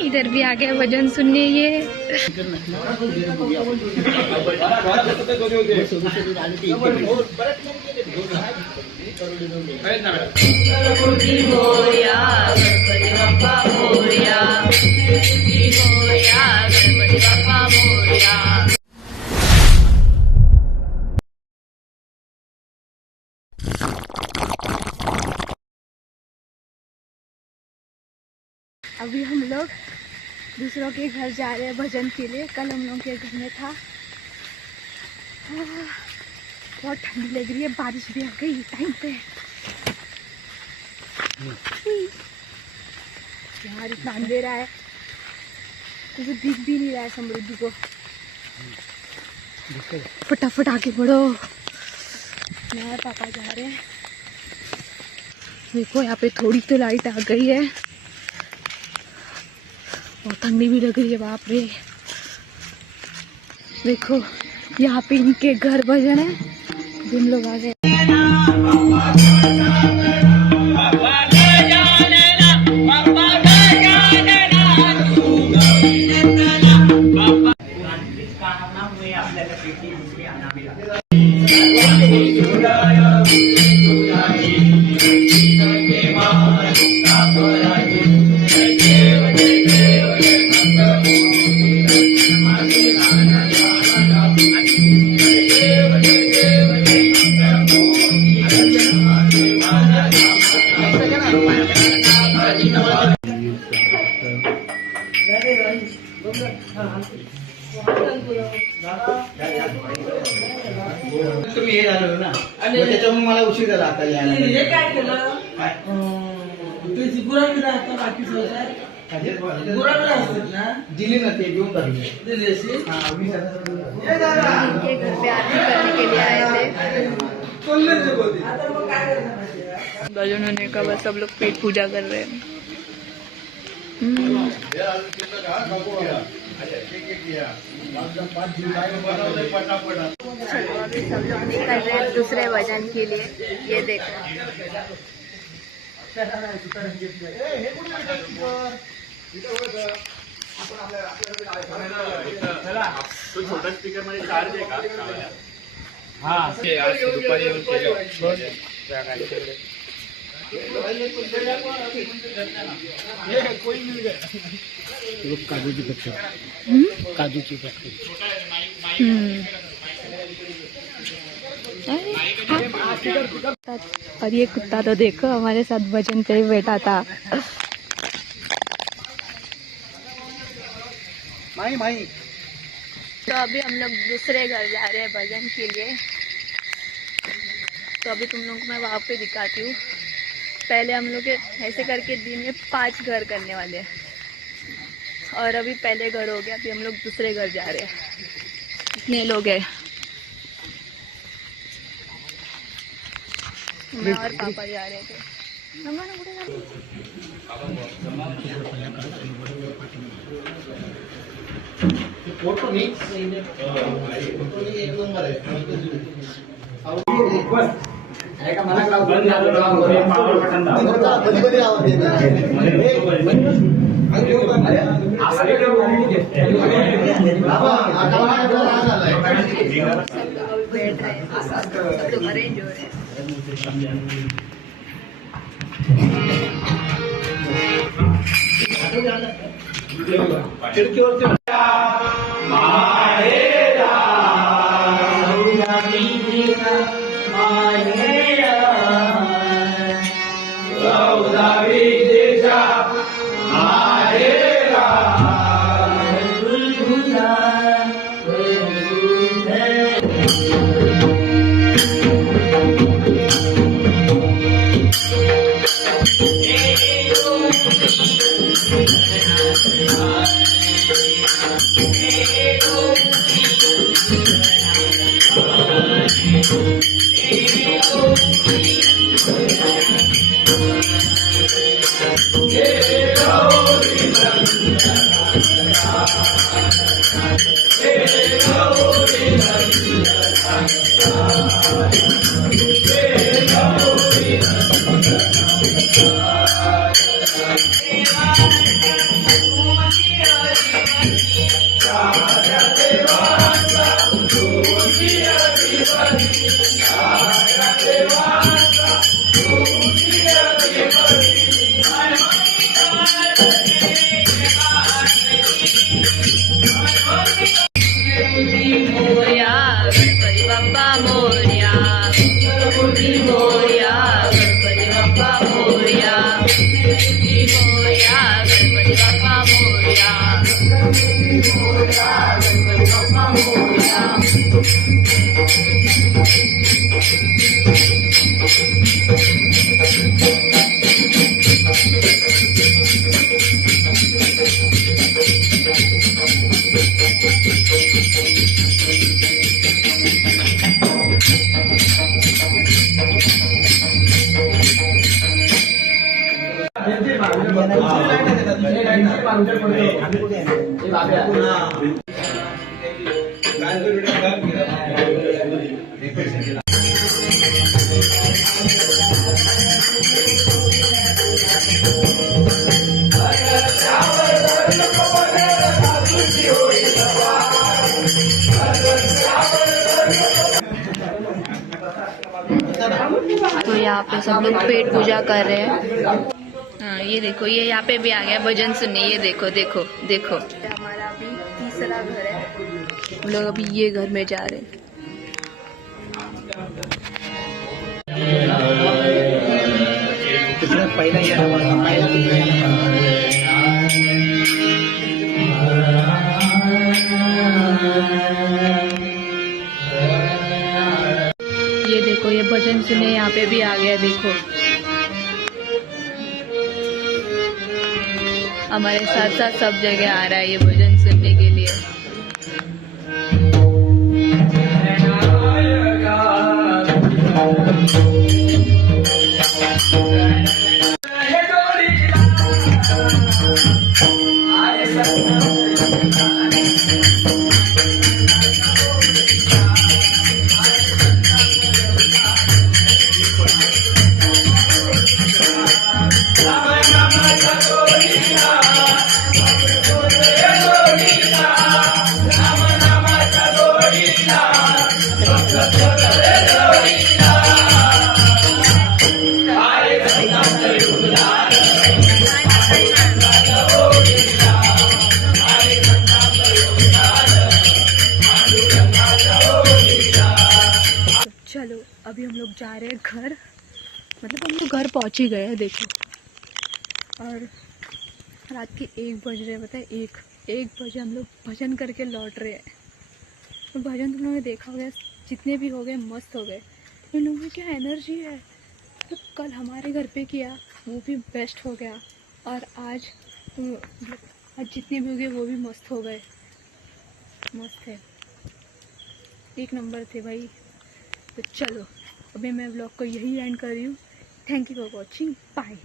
इधर भी आ गए भजन सुनने ये। अभी हम लोग दूसरों के घर जा रहे हैं भजन के लिए। कल हम लोगों के घर में था। बहुत ठंडी लग रही है, बारिश भी आ गई टाइम पे। यार इतना अंधेरा है, कुछ दिख भी नहीं रहा है समृद्धि को। फटाफट आगे बढ़ो। मैं और पापा जा रहे हैं। देखो यहाँ पे थोड़ी तो लाइट आ गई है और ठंडी भी लग रही है। बाप रे, देखो यहाँ पे इनके घर भजन है। हम लोग आ गए। तुम्ही हे झालं ना त्याच्यामुळे मला उशीर झाला आता यायला. हे काय केलं तुझी गुराबी राहतात बाकी गुराबी असतात ना दिली ना ते घेऊन टाकली दिली अशी. इनके घर पे आरती करने के लिए आए थे। आता मग काय करणार? भजन होने का बस सब लोग पेट पूजा कर रहे हैं। चलो अभी सब लोग निकल रहे हैं दूसरे भजन के लिए। ये देखो तो छोटा स्पीकर मध्ये चार्ज आहे का? हाँ दुपारी येऊन कोई मिल गया काजू की पत्ती, काजू की पत्ती। और ये कुत्ता तो देखो हमारे साथ भजन पे बैठा था। माई माई तो अभी हम लोग दूसरे घर जा रहे हैं भजन के लिए। तो अभी तुम लोगों को मैं वहाँ पे दिखाती हूँ। पहले हम लोग ऐसे करके दिन में 5 घर करने वाले हैं और अभी पहले घर हो गया। अभी हम लोग दूसरे घर जा रहे हैं। इतने लोग हैं, मैं और पापा जा रहे थे। फोटो नहीं एक नंबर है. बैठ रहे हैं, सब लोग अरेंज हो रहे हैं। मोरया गणपती बाप्पा मोरया, मोरया गणपती बाप्पा मोरया, मोरया गणपती बाप्पा मोरया, मोरया गणपती बाप्पा मोरया. तो यहाँ पे सब लोग पेट पूजा कर रहे हैं. हाँ, ये देखो, ये यहाँ पे भी आ गया भजन सुनने. ये देखो देखो देखो, हमारा अभी तीसरा घर है. हम लोग अभी ये घर में जा रहे हैं. पहिला ये देखो, ये भजन सुनने यहाँ पे भी आ गया. देखो, हमारे साथ साथ सब जगह आ रहा है ये भजन सुनने के लिए. चलो अभी हम लोग जा रहे हैं घर. मतलब हम लोग घर पहुंच ही गए हैं. देखो, और रात के 1 बज रहे हैं. पता है, 1 बजे हम लोग भजन करके लौट रहे हैं. तो भजन तुम लोगों ने देखा होगा, जितने भी हो गए मस्त हो गए. इन लोगों की क्या एनर्जी है. तो कल हमारे घर पे किया वो भी बेस्ट हो गया, और आज जितने भी हो गए वो भी मस्त हो गए. मस्त है, 1 नंबर थे भाई. तो चलो अभी मैं व्लॉग को यही एंड कर रही हूँ. Thank you for watching. Bye.